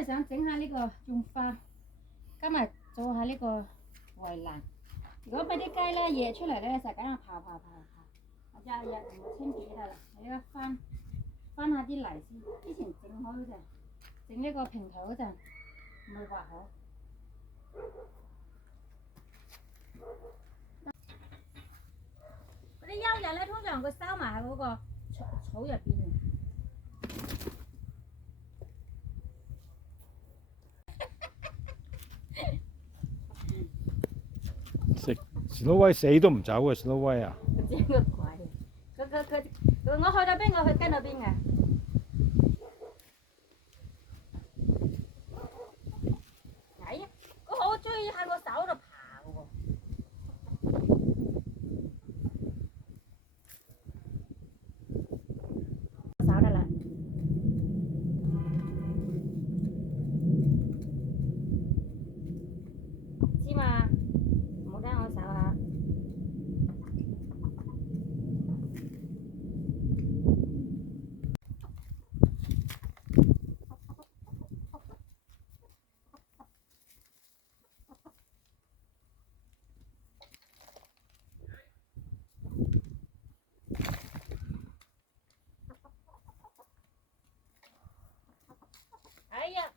日想整下呢個種花，今日做下呢個圍欄。如果俾啲雞咧夜出嚟咧，就梗係跑，日日唔清潔得啦。你而家翻下啲泥先。之前整好嗰陣，整呢個平台嗰陣，唔係畫好。嗰啲蚯蚓咧，通常佢收埋喺嗰個草入邊。Snow White 死都唔走嘅 Snow White 啊！知個鬼！我去到邊我去跟到邊嘅。哎呀，佢好中意喺個手度爬嘅喎。手得啦。知嘛？唔好聽我手啊！哎呀！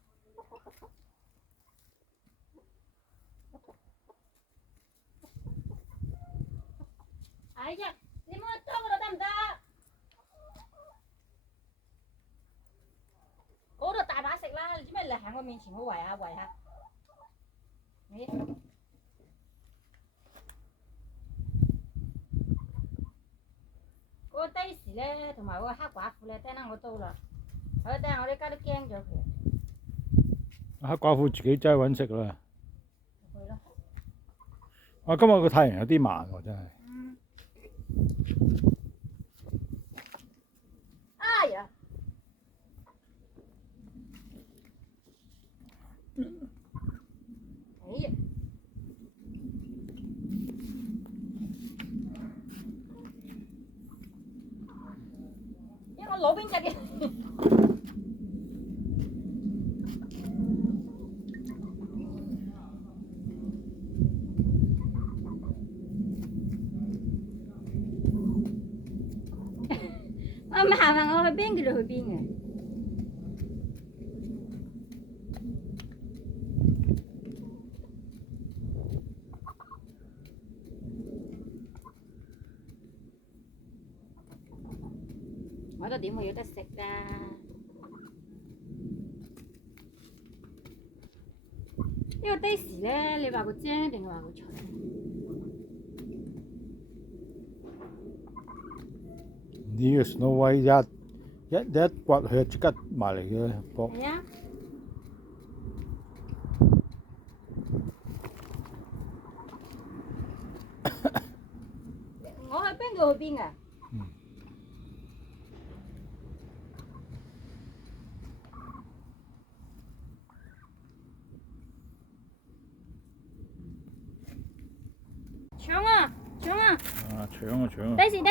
哎呀！你冇裝嗰度得唔得？嗰度大把食啦，你做咩嚟喺我面前好圍下？你嗰個 Daisy 咧，同埋嗰個黑寡婦咧，聽得我都啦。等下我啲家都驚咗佢。黑寡婦自己真係揾食啦。去咯。今日個太陽有啲慢喎，真係。哎呀！哎呀！因為我攞邊隻嘅。我唔行我去邊，佢就去邊嘅。我都點會有得食㗎？呢個 Daisy 咧，你話佢精定係話佢蠢？呢個 Snow White 一掘佢就即刻埋嚟嘅搏。係啊。我去邊度去邊㗎？搶啊！搶啊！搶啊搶啊 ！Daisy，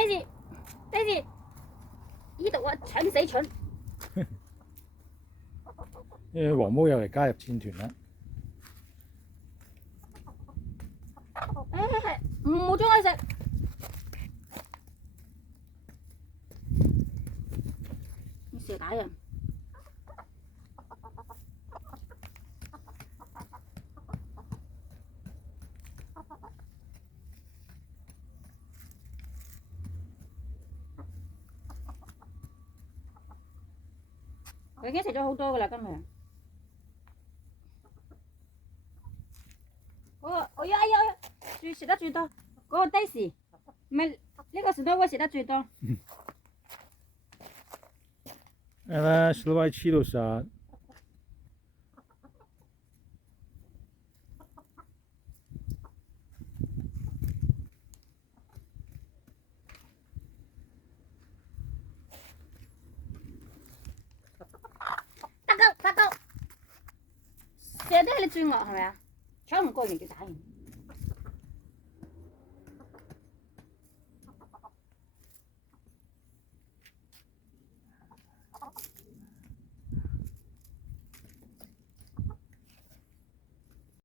呢度啊，搶死蠢！黃毛又嚟加入戰團啦。唔好將佢食。你蛇打人。佢已經食咗好多㗎啦，今日。哎呀！食得最多，嗰個 Daisy，唔係呢個 Snow White 食得最多。係啦 ，Snow White 黐到實。打鳩，蛇都係你最惡係咪啊？搶唔過人就打人。